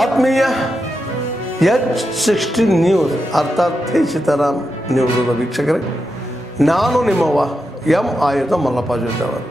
ಆತ್ಮೀಯ H16 news ಅರ್ಥಾತ್ Sitaram news ವೀಕ್ಷಕರೇ, ನಾನು ನಿಮ್ಮವ ಎಂ ಆಯುಧ ಮಲ್ಲಪ್ಪ ಜೊತೆಯವರು.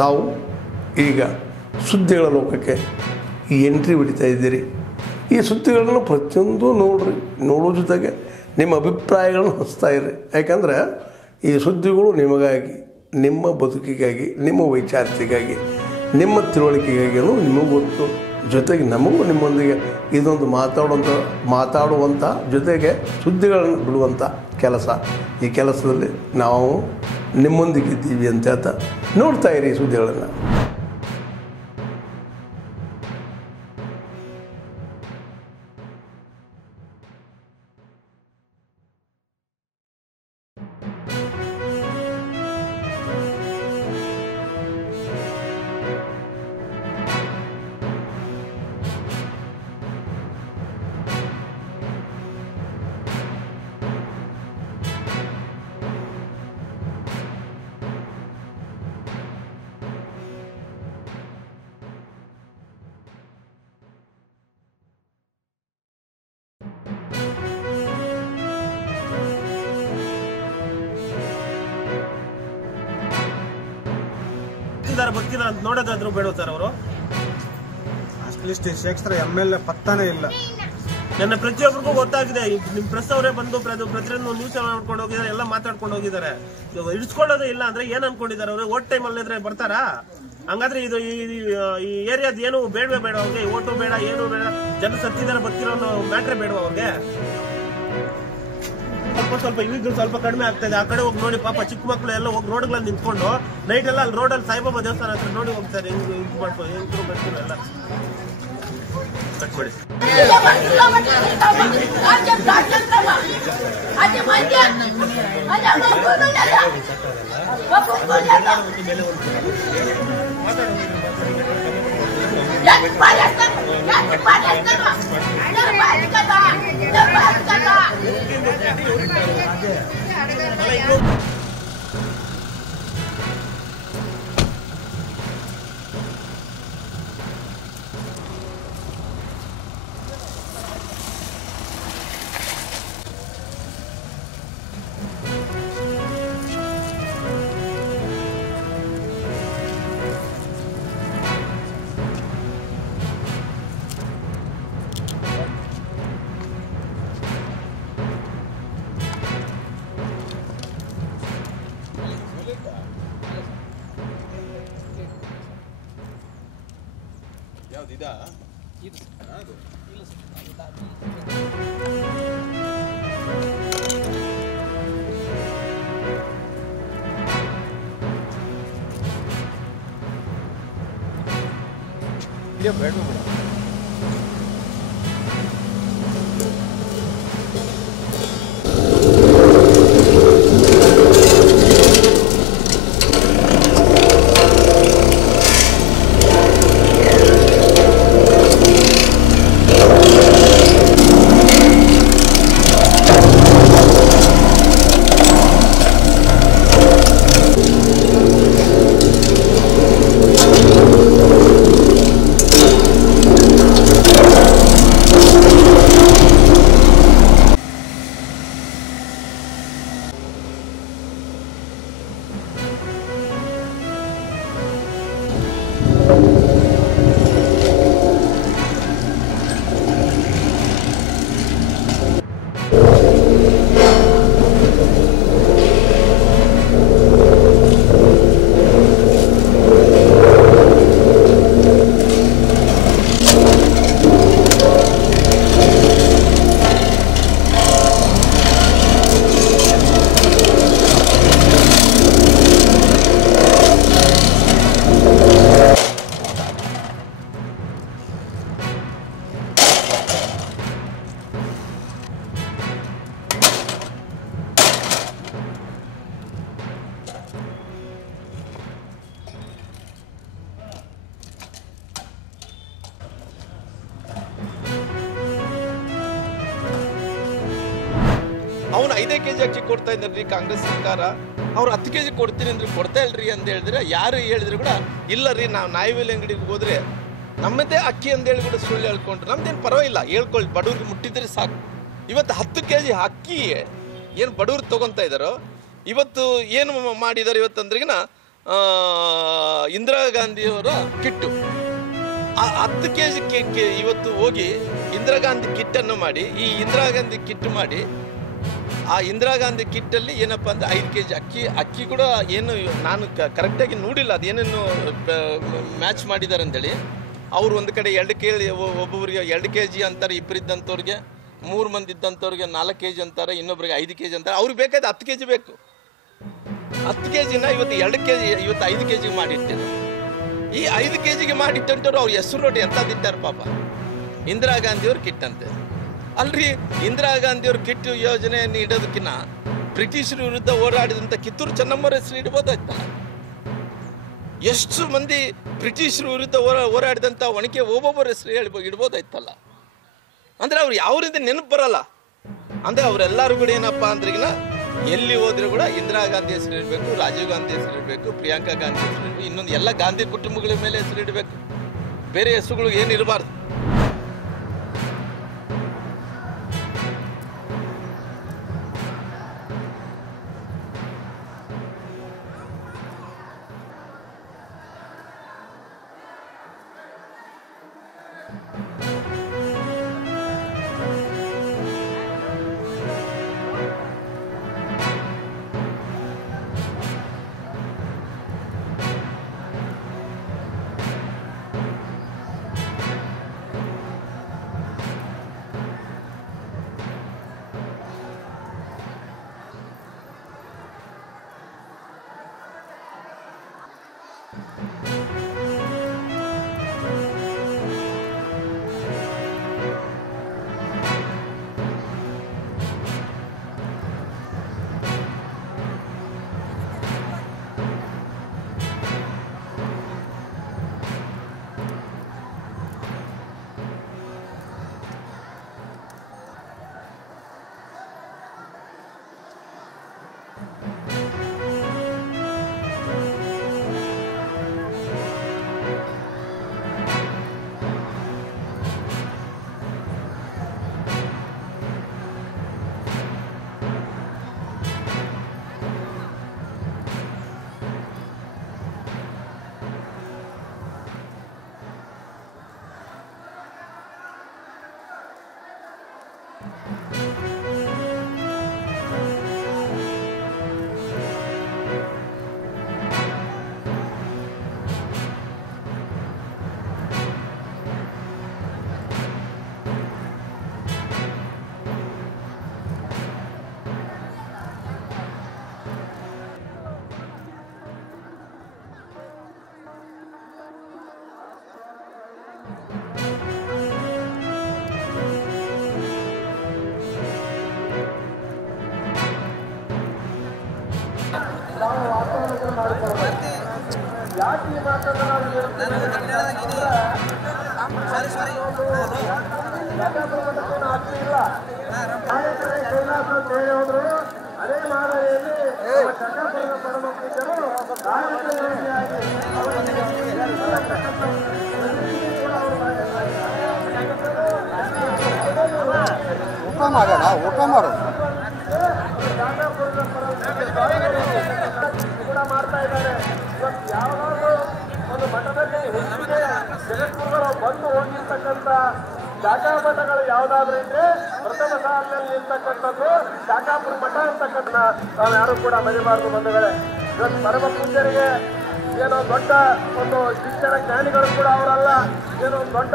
ತಾವು ಈಗ ಸುದ್ದಿಗಳ ಲೋಕಕ್ಕೆ ಎಂಟ್ರಿ ಹೊಡಿತಾ ಇದ್ದೀರಿ. ಈ ಸುದ್ದಿಗಳನ್ನು ಪ್ರತಿಯೊಂದು ನೋಡೋ ಜೊತೆಗೆ ನಿಮ್ಮ ಅಭಿಪ್ರಾಯಗಳನ್ನು ಹಂಚ್ತಾ ಇರಿ. ಯಾಕಂದರೆ ಈ ಸುದ್ದಿಗಳು ನಿಮಗಾಗಿ, ನಿಮ್ಮ ಬದುಕಿಗಾಗಿ, ನಿಮ್ಮ ವೈಚಾರಿಕೆಗಾಗಿ, ನಿಮ್ಮ ತಿಳುವಳಿಕೆಗಾಗಿಯೂ ನಿಮಗೂ ಗೊತ್ತು. ಜೊತೆಗೆ ನಮಗೂ ನಿಮ್ಮೊಂದಿಗೆ ಇದೊಂದು ಮಾತಾಡುವಂಥ ಜೊತೆಗೆ ಸುದ್ದಿಗಳನ್ನು ಬಿಡುವಂಥ ಕೆಲಸ. ಈ ಕೆಲಸದಲ್ಲಿ ನಾವು ನಿಮ್ಮೊಂದಿಗಿದ್ದೀವಿ ಅಂತ ಹೇಳ್ತಾ ನೋಡ್ತಾ ಇರಿ ಈ ಸುದ್ದಿಗಳನ್ನು. ಬರ್ತಿಲ್ಲ ಅಂತ ನೋಡೋದಾದ್ರು ಬೇಡ ಸರ್ ಅವರು. ಅಟ್ಲೀಸ್ಟ್ ಶೇಖರ್ MLA ಪತ್ತಾನೇ ಇಲ್ಲ. ನನ್ನ ಪ್ರತಿಯೊಬ್ಬರಿಗೂ ಗೊತ್ತಾಗಿದೆ. ನಿಮ್ ಪ್ರೆಸ್ ಅವರೇ ಬಂದು ಪ್ರತಿಯೊಂದು ನ್ಯೂಸ್ ಮಾಡ್ಕೊಂಡು ಹೋಗಿದ್ದಾರೆ, ಎಲ್ಲ ಮಾತಾಡ್ಕೊಂಡು ಹೋಗಿದ್ದಾರೆ. ಇಡ್ಸ್ಕೊಳ್ಳೋದೇ ಇಲ್ಲ ಅಂದ್ರೆ ಏನ್ ಅನ್ಕೊಂಡಿದ್ದಾರೆ ಅವ್ರು? ಓಟ್ ಟೈಮ್ ಅಲ್ಲಿ ಬರ್ತಾರಾ? ಹಂಗಾದ್ರೆ ಇದು ಈ ಏರಿಯಾದ ಏನು ಬೇಡವೇ ಬೇಡ ಅವ್ರಿಗೆ? ಓಟು ಬೇಡ, ಏನು ಬೇಡ, ಜನ ಸತ್ತಿದ್ದಾರೆ ಬರ್ತಿರೋ ಮ್ಯಾಟ್ರೇ ಬೇಡವಾ ಅವ್ರಿಗೆ? ಸ್ವಲ್ಪ ಇವಿಗಳು ಸ್ವಲ್ಪ ಕಡಿಮೆ ಆಗ್ತಾ ಇದೆ. ಆ ಕಡೆ ಹೋಗಿ ನೋಡಿ, ಪಾಪ ಚಿಕ್ಕ ಮಕ್ಕಳು ಎಲ್ಲ ಹೋಗಿ ರೋಡ್ಗಳಲ್ಲಿ ನಿಂತ್ಕೊಂಡು ನೈಟ್ ಎಲ್ಲ ಅಲ್ಲಿ ರೋಡಲ್ಲಿ ಸಾಯಿಬಾಬಾ ದೇವಸ್ಥಾನ ಹತ್ರ ನೋಡಿ ಹೋಗ್ತಾರೆ. ಹೆಂಗ್ ಮಾಡ್ಬೋದು, ಹೆಂಗ್ ಬರ್ತೀವಿ ಎಲ್ಲ ಕಟ್ಕೊಡಿ. ಯಾವ್ದಿದಾ? ಬೇಡ ಅವನು 5 kg ಅಕ್ಕಿ ಕೊಡ್ತಾ ಇದ್ದಾರೆ ಕಾಂಗ್ರೆಸ್ ಸರ್ಕಾರ. ಅವ್ರು 10 kg ಕೊಡ್ತೀನಿ ಅಂದ್ರೆ ಕೊಡ್ತಾ ಇಲ್ರಿ ಅಂತ ಹೇಳಿದ್ರೆ, ಯಾರು ಹೇಳಿದ್ರು ಕೂಡ ಇಲ್ಲ ರೀ ನಾವು ನಾಯಿವಿಲ್ ಅಂಗಡಿಗೆ ಹೋದ್ರೆ ನಮ್ಮದೇ ಅಕ್ಕಿ ಅಂತೇಳಿ ಕೂಡ ಸುಳ್ಳು ಹೇಳ್ಕೊಂಡ್ರು. ನಮ್ದೇನು ಪರವಾಗಿಲ್ಲ, ಹೇಳ್ಕೊಳ್ಳಿ, ಬಡವ್ರಿಗೆ ಮುಟ್ಟಿದ್ರೆ ಸಾಕು. ಇವತ್ತು 10 kg ಅಕ್ಕಿ ಏನು ಬಡವ್ರು ತೊಗೊತಾ ಇದ್ದಾರೋ, ಇವತ್ತು ಏನು ಮಾಡಿದ್ದಾರೆ ಇವತ್ತಂದ್ರಿಗಿನ ಇಂದಿರಾ ಗಾಂಧಿಯವರ ಕಿಟ್ಟು 10 kg ಇವತ್ತು ಹೋಗಿ ಇಂದಿರಾ ಗಾಂಧಿ ಕಿಟ್ಟನ್ನು ಮಾಡಿ, ಈ ಇಂದಿರಾ ಗಾಂಧಿ ಕಿಟ್ ಮಾಡಿ, ಆ ಇಂದಿರಾ ಗಾಂಧಿ ಕಿಟ್ಟಲ್ಲಿ ಏನಪ್ಪ ಅಂದರೆ 5 kg ಅಕ್ಕಿ ಕೂಡ ಏನು ನಾನು ಕರೆಕ್ಟಾಗಿ ನೋಡಿಲ್ಲ, ಅದೇನೇನು ಮ್ಯಾಚ್ ಮಾಡಿದ್ದಾರೆ ಅಂತೇಳಿ. ಅವರು ಒಂದು ಕಡೆ 2 kg, ಒಬ್ಬೊಬ್ಬರಿಗೆ 2 kg ಅಂತಾರೆ, ಇಬ್ಬರಿದ್ದಂಥವ್ರಿಗೆ 3 ಮಂದಿ ಇದ್ದಂಥವ್ರಿಗೆ 4 kg ಅಂತಾರೆ, ಇನ್ನೊಬ್ರಿಗೆ 5 kg ಅಂತಾರೆ. ಅವ್ರಿಗೆ ಬೇಕಾದ್ರೆ 10 kg ಬೇಕು. 10 kgನ ಇವತ್ತು 2 kg, ಇವತ್ತು 5 kg ಮಾಡಿಟ್ಟೇನೆ. ಈ 5 kgಗೆ ಮಾಡಿಟ್ಟಂಥವ್ರು ಅವ್ರು ಹೆಸರು ನೋಡಿ ಎಂಥದ್ದಿದ್ದಾರೆ ಪಾಪ. ಇಂದಿರಾ ಗಾಂಧಿಯವ್ರ ಕಿಟ್ ಅಂತೆ ಅಲ್ರಿ. ಇಂದಿರಾ ಗಾಂಧಿಯವ್ರ ಕಿಟ್ ಯೋಜನೆಯನ್ನು ಇಡೋದಕ್ಕಿಂತ ಬ್ರಿಟಿಷರ ವಿರುದ್ಧ ಹೋರಾಡಿದಂಥ ಕಿತ್ತೂರು ಚೆನ್ನಮ್ಮರ ಹೆಸರು ಇಡ್ಬೋದಾಯ್ತಲ್ಲ. ಎಷ್ಟು ಮಂದಿ ಬ್ರಿಟಿಷರ ವಿರುದ್ಧ ಹೋರಾಡಿದಂಥ ಒಣಕೆ ಒಬ್ಬೊಬ್ಬರ ಹೆಸರು ಇಡ್ಬೋದಾಯ್ತಲ್ಲ. ಅಂದರೆ ಅವ್ರು ಯಾವ ರೀತಿ ನೆನಪು ಬರಲ್ಲ. ಅಂದರೆ ಅವರೆಲ್ಲರೂ ಕೂಡ ಏನಪ್ಪ ಅಂದ್ರಿಗಿನ ಎಲ್ಲಿ ಹೋದ್ರೂ ಕೂಡ ಇಂದಿರಾ ಗಾಂಧಿ ಹೆಸರು ಇಡಬೇಕು, ರಾಜೀವ್ ಗಾಂಧಿ ಹೆಸರು ಇಡಬೇಕು, ಪ್ರಿಯಾಂಕಾ ಗಾಂಧಿ ಹೆಸರು ಇಡಬೇಕು, ಇನ್ನೊಂದು ಎಲ್ಲ ಗಾಂಧಿ ಕುಟುಂಬಗಳ ಮೇಲೆ ಹೆಸರು ಇಡಬೇಕು, ಬೇರೆ ಹೆಸರುಗಳು ಏನು ಇರಬಾರ್ದು. ಅದೇ ಮಾದರಿಯಲ್ಲಿ ಊಟ ಮಾಡೋಣ, ಊಟ ಮಾಡು ಕೂಡ ಮಾಡ್ತಾ ಇದ್ದಾರೆ. ಯಾವಾಗಲೂ ಒಂದು ಮಠದಲ್ಲಿ ಹೆಚ್ಚಿಗೆ ಜಗದ್ಗುರುಗಳು ಬಂದು ಹೋಗಿರ್ತಕ್ಕಂಥ ಶಾಖಾಮಠಗಳು ಯಾವುದಾದ್ರೂ ಇದ್ರೆ ಪ್ರಥಮ ಸಾಲಿನಲ್ಲಿ ನಿಲ್ತಕ್ಕಂಥದ್ದು ಶಾಖಾಪುರ ಮಠ ಅಂತಕ್ಕಂಥ ನಾವು ಯಾರು ಕೂಡ ಮರಿಬಾರದು ಬಂಧುಗಳೇ. ಇವತ್ತು ಪರಮ ಪೂಜ್ಯರಿಗೆ ಏನೋ ದೊಡ್ಡ ಒಂದು ಶಿಕ್ಷಣ ಜ್ಞಾನಿಗಳು ಕೂಡ ಅವರಲ್ಲ, ಏನೋ ದೊಡ್ಡ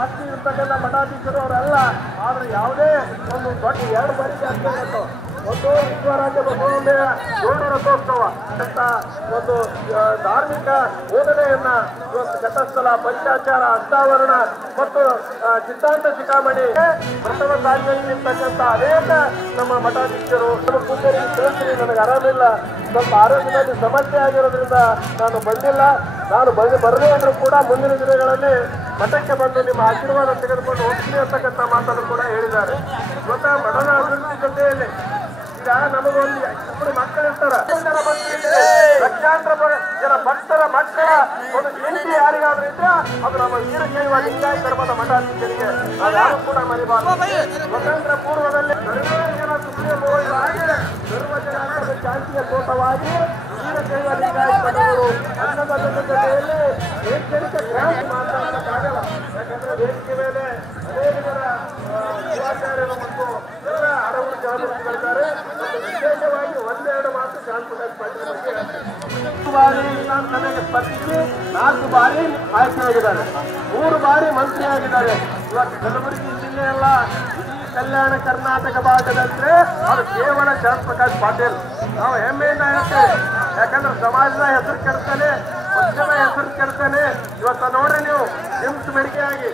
ಆಸ್ತಿ ಇರ್ತಕ್ಕಂಥ ಮಠಾಧೀಶರು ಅವರಲ್ಲ. ಆದರೆ ಯಾವುದೇ ಒಂದು ದೊಡ್ಡ 2 ಬಾರಿಗೆ ಆಗ್ತಕ್ಕಂಥ ಒಂದು ವಿಶ್ವರಾಜ್ಯ ಬಸವಣ್ಣೆಯ ಜೋಡ ರಥೋತ್ಸವ ಅಂತ ಒಂದು ಧಾರ್ಮಿಕ ಬೋಧನೆಯನ್ನ ಇವತ್ತು ಘಟಸ್ಥಲ, ಪಂಚಾಚಾರ, ಅಷ್ಟಾವರಣ ಮತ್ತು ಸಿದ್ಧಾಂತ ಶಿಖಾಮಣಿ ಪ್ರಥಮ ಸಾಲಿನಲ್ಲಿ ನಿಂತಕ್ಕಂಥ ಅನೇಕ ನಮ್ಮ ಮಠಾಧೀಶರು ನಮ್ಮ ಪೂಜಾರಿಗೆ ತಿಳಿಸ್ತೀನಿ, ನನಗೆ ಆರಾಮಿಲ್ಲ, ಸ್ವಲ್ಪ ಆರೋಗ್ಯದಲ್ಲಿ ಸಮಸ್ಯೆ ಆಗಿರೋದ್ರಿಂದ ನಾನು ಬಂದಿಲ್ಲ, ನಾನು ಬರದೇ ಅಂದ್ರೂ ಕೂಡ ಮುಂದಿನ ದಿನಗಳಲ್ಲಿ ಮಠಕ್ಕೆ ಬಂದು ನಿಮ್ಮ ಆಶೀರ್ವಾದ ತೆಗೆದುಕೊಂಡು ಹೋಗ್ತೀನಿ ಅಂತಕ್ಕಂಥ ಮಾತನ್ನು ಕೂಡ ಹೇಳಿದ್ದಾರೆ. ಇವತ್ತು ಮಠದ ಅಭಿವೃದ್ಧಿ ಜೊತೆಯಲ್ಲಿ ಈಗ ನಮಗೊಂದು ಇಬ್ಬರು ಮಕ್ಕಳು ಇರ್ತಾರೆ, ಲಕ್ಷಾಂತರ ಜನ ಭಕ್ತರ ಮಕ್ಕಳ ಒಂದು ಹೆಂಡತಿ ಯಾರಿಗಾದ್ರೂ ಇದ್ರೆ ಅದು ನಮ್ಮ ವೀರಶೈವ ಲಿಂಗಾಯತ ಧರ್ಮದ ಮಠಾಧೀಶರಿಗೆ ಯಾರು ಕೂಡ ಮರಿಬಾರದು. ಸ್ವತಂತ್ರ ಪೂರ್ವದಲ್ಲಿ ಸರ್ವ ಜನ ಸುಪ್ರೀಮವಾಗಿ ಸರ್ವ ಜನಾಂಗದ ಶಾಂತಿಯ ತೋಟವಾಗಿ ವೀರಶೈವ ಲಿಂಗಾಯತ ಧರ್ಮಗಳು ಅನ್ನದ ಜೊತೆಯಲ್ಲಿ ವೈಜ್ಞಾನಿಕ ಕ್ರಾಂತಿ ಮಾತಾಡೋಕ್ಕಾಗಲ್ಲ. ಯಾಕಂದ್ರೆ ವೇದಿಕೆ ಮೇಲೆ ಅನೇಕ ಜನ ಯುವಾಚಾರ್ಯರು ಮತ್ತು ಎಲ್ಲ ಹಲವರು ಜನರಿದ್ದಾರೆ. ವಿಶೇಷವಾಗಿ ಒಂದೆರಡು ಮಾತು ಶಾಂತರಾಜ್ ಪಾಟೀಲ್ ಬಗ್ಗೆ ಬಾರಿ ವಿಧಾನಸಭೆಗೆ ಸ್ಪರ್ಧಿಸಿ 4 ಬಾರಿ ಆಯ್ಕೆಯಾಗಿದ್ದಾರೆ, 3 ಬಾರಿ ಮಂತ್ರಿಯಾಗಿದ್ದಾರೆ. ಇವತ್ತು ಕಲಬುರಗಿ ಜಿಲ್ಲೆಯಲ್ಲ, ಇಡೀ ಕಲ್ಯಾಣ ಕರ್ನಾಟಕ ಭಾಗದಂದ್ರೆ ಅದು ಕೇವಲ ಶರತ್ ಪ್ರಕಾಶ್ ಪಾಟೀಲ್. ನಾವು ಹೆಮ್ಮೆಯಿಂದ ಹೇಳ್ತೇವೆ, ಯಾಕಂದ್ರೆ ಸಮಾಜದ ಹೆಸರು ಕೆಡ್ತಾನೆ, ಪಕ್ಷದ ಹೆಸರು ಕೆಡ್ತಾನೆ. ಇವತ್ತು ನೋಡ್ರಿ ನೀವು ನಿಮ್ಸ್ ಮೆಡಿಕೆಯಾಗಿ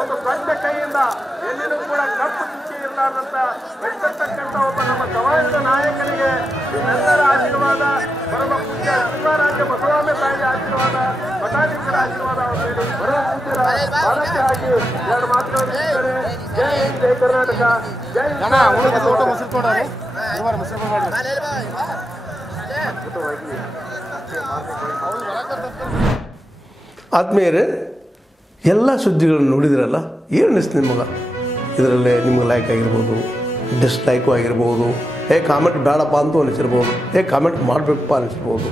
ಒಂದು ದೊಡ್ಡ ಕೈಯಿಂದ ಎಲ್ಲಿನೂ ಕೂಡ ಕಪ್ಪು ಚುಕ್ಕಿ ಇರಲಾರ್ದಂತ ಬೆಳೆಸತಕ್ಕಂಥ ಒಬ್ಬ ನಮ್ಮ ಸಮಾಜದ ನಾಯಕನಿಗೆ ನಿಮ್ಮೆಲ್ಲರ ಆಶೀರ್ವಾದ, ಪರಮ ಪೂಜ್ಯ ಶಿವರಾಜ್ಯ ಬಸವಾಮಿ ತಾಯಿಯ ಆಶೀರ್ವಾದ, ಮಠಾಧೀಶರ ಆಶೀರ್ವಾದ ಅವರ ಮೇಲೆ ಪರಮ ಪೂಜ್ಯರ ಪಾದಕ್ಕೆ ಹಾಕಿ 2 ಮಾತುಗಳಿದ್ದಾರೆ. ಜೈ ಹಿಂದ್, ಜೈ ಕರ್ನಾಟಕ, ಜೈ ಆದ್ಮೇಲೆ ಎಲ್ಲ ಸುದ್ದಿಗಳನ್ನು ನೋಡಿದ್ರಲ್ಲ, ಏನು ಅನಿಸ್ತು ನಿಮಗೆ? ಇದರಲ್ಲೇ ನಿಮ್ಗೆ ಲೈಕ್ ಆಗಿರ್ಬೋದು, ಡಿಸ್ಲೈಕು ಆಗಿರ್ಬೋದು, ಕಾಮೆಂಟ್ ಬೇಡಪ್ಪ ಅಂತೂ ಅನಿಸಿರ್ಬೋದು, ಕಾಮೆಂಟ್ ಮಾಡಬೇಕಪ್ಪ ಅನಿಸಿರ್ಬೋದು,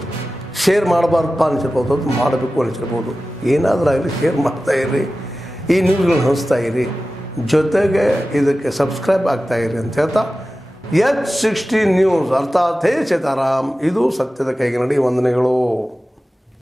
ಶೇರ್ ಮಾಡಬಾರ್ದಪ್ಪ ಅನಿಸಿರ್ಬೋದು, ಅದು ಮಾಡಬೇಕು ಅನಿಸಿರ್ಬೋದು. ಏನಾದರೂ ಆಗಲಿ ಶೇರ್ ಮಾಡ್ತಾಯಿರಿ, ಈ ನ್ಯೂಸ್ಗಳನ್ನ ಹಂಚ್ತಾ ಇರಿ, ಜೊತೆಗೆ ಇದಕ್ಕೆ ಸಬ್ಸ್ಕ್ರೈಬ್ ಆಗ್ತಾಯಿರಿ ಅಂತ ಹೇಳ್ತಾ H16 ನ್ಯೂಸ್ ಅರ್ಥಾತ್ ಹೇ ಸೀತಾರಾಮ್, ಇದು ಸತ್ಯದ ಕೈಗೆ ನಡಿ. ವಂದನೆಗಳು.